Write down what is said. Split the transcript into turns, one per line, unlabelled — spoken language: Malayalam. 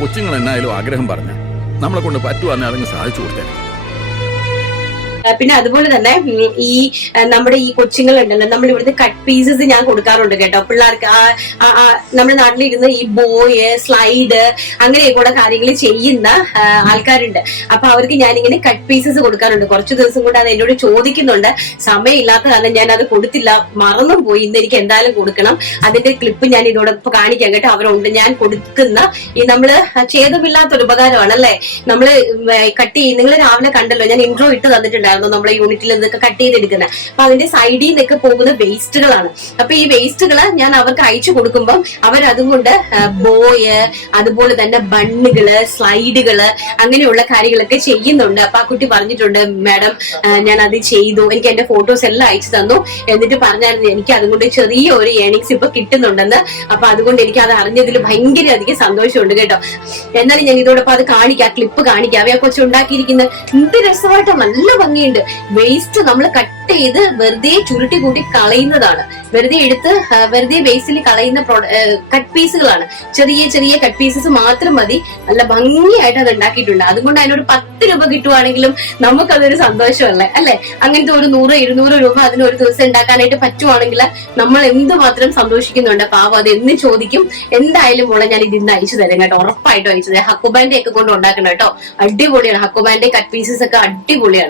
കൊച്ചുങ്ങൾ എന്നായാലും ആഗ്രഹം പറഞ്ഞ നമ്മളെ കൊണ്ട് പറ്റുവാന്നെ അതങ്ങ് സാധിച്ചു കൊടുത്തേ
പിന്നെ അതുപോലെ തന്നെ ഈ നമ്മുടെ ഈ കൊച്ചുങ്ങൾ ഉണ്ടല്ലോ നമ്മൾ ഇവിടുത്തെ കട്ട് പീസസ് ഞാൻ കൊടുക്കാറുണ്ട് കേട്ടോ. പിള്ളേർക്ക് നമ്മുടെ നാട്ടിലിരുന്ന് ഈ ബോയ് സ്ലൈഡ് അങ്ങനെ കൂടെ കാര്യങ്ങൾ ചെയ്യുന്ന ആൾക്കാരുണ്ട്. അപ്പൊ അവർക്ക് ഞാനിങ്ങനെ കട്ട് പീസസ് കൊടുക്കാറുണ്ട്. കുറച്ചു ദിവസം കൊണ്ട് അത് എന്നോട് ചോദിക്കുന്നുണ്ട്. സമയമില്ലാത്ത കാരണം ഞാൻ അത് കൊടുത്തില്ല. മറന്നും പോയി ഇന്ന് എനിക്ക് എന്തായാലും കൊടുക്കണം. അതിന്റെ ക്ലിപ്പ് ഞാൻ ഇതോടൊപ്പം കാണിക്കാം കേട്ടോ. അവരുണ്ട്. ഞാൻ കൊടുക്കുന്ന ഈ നമ്മൾ ഛേദമില്ലാത്തൊരു ഉപകാരമാണ് അല്ലെ നമ്മൾ കട്ട് ചെയ്യും നിങ്ങൾ രാവിലെ കണ്ടല്ലോ ഞാൻ ഇൻട്രോ ഇട്ട് തന്നിട്ടുണ്ടായിരുന്നു നമ്മുടെ യൂണിറ്റിൽ നിന്നൊക്കെ കട്ട് ചെയ്തെടുക്കുന്നത് അപ്പൊ അതിന്റെ സൈഡിൽ നിന്നൊക്കെ പോകുന്ന വേസ്റ്റുകളാണ് അപ്പൊ ഈ വേസ്റ്റുകൾ ഞാൻ അവർക്ക് അയച്ചു കൊടുക്കുമ്പോൾ അവർ അതുകൊണ്ട് ബോയ് അതുപോലെ തന്നെ ബണ്ണുകൾ സ്ലൈഡുകൾ അങ്ങനെയുള്ള കാര്യങ്ങളൊക്കെ ചെയ്യുന്നുണ്ട്. അപ്പൊ ആ കുട്ടി പറഞ്ഞിട്ടുണ്ട് മാഡം ഞാൻ അത് ചെയ്തു. എനിക്ക് എന്റെ ഫോട്ടോസ് എല്ലാം അയച്ചു തന്നു. എന്നിട്ട് പറഞ്ഞായിരുന്നു എനിക്ക് അതുകൊണ്ട് ചെറിയ ഒരു ഏണിങ്സ് ഇപ്പൊ കിട്ടുന്നുണ്ടെന്ന്. അപ്പൊ അതുകൊണ്ട് എനിക്ക് അത് അറിഞ്ഞതിൽ ഭയങ്കര അധികം സന്തോഷമുണ്ട് കേട്ടോ. എന്നാലും ഞാൻ ഇതോടൊപ്പം അത് കാണിക്കാം ക്ലിപ്പ് കാണിക്കാം. അവയെ കൊച്ചു ഉണ്ടാക്കിയിരിക്കുന്ന എന്ത് രസമായിട്ട് നല്ല ഭംഗിയുണ്ട്. വേസ്റ്റ് നമ്മൾ കട്ട് ചെയ്ത് വെറുതെ ചുരുട്ടി കൂട്ടി കളയുന്നതാണ്. വെറുതെ എടുത്ത് വെറുതെ വേസ്റ്റിൽ കളയുന്ന കട്ട് പീസുകളാണ് ചെറിയ ചെറിയ കട്ട് പീസസ് മാത്രം മതി. നല്ല ഭംഗിയായിട്ട് അത് ഉണ്ടാക്കിയിട്ടുണ്ട്. അതുകൊണ്ട് അതിനൊരു പത്ത് രൂപ കിട്ടുവാണെങ്കിലും നമുക്കതൊരു സന്തോഷമല്ലേ? അല്ലെ? അങ്ങനത്തെ ഒരു നൂറ് ഇരുന്നൂറ് രൂപ അതിന് ഒരു ദിവസം ഉണ്ടാക്കാനായിട്ട് പറ്റുവാണെങ്കിൽ നമ്മൾ എന്തുമാത്രം സന്തോഷിക്കുന്നുണ്ട്? പാവം അത് എന്ന് ചോദിക്കും. എന്തായാലും മോളെ ഞാൻ ഇത് ഇന്ന് അയച്ചു തരാം കേട്ടോ. ഉറപ്പായിട്ടും അയച്ചു തരാം. ഹക്കുബാന്റെ ഒക്കെ കൊണ്ട് ഉണ്ടാക്കണം കേട്ടോ. അടിപൊളിയാണ്. ഹക്കുബാന്റെ കട്ട് പീസസ് ഒക്കെ അടിപൊളിയാണ്.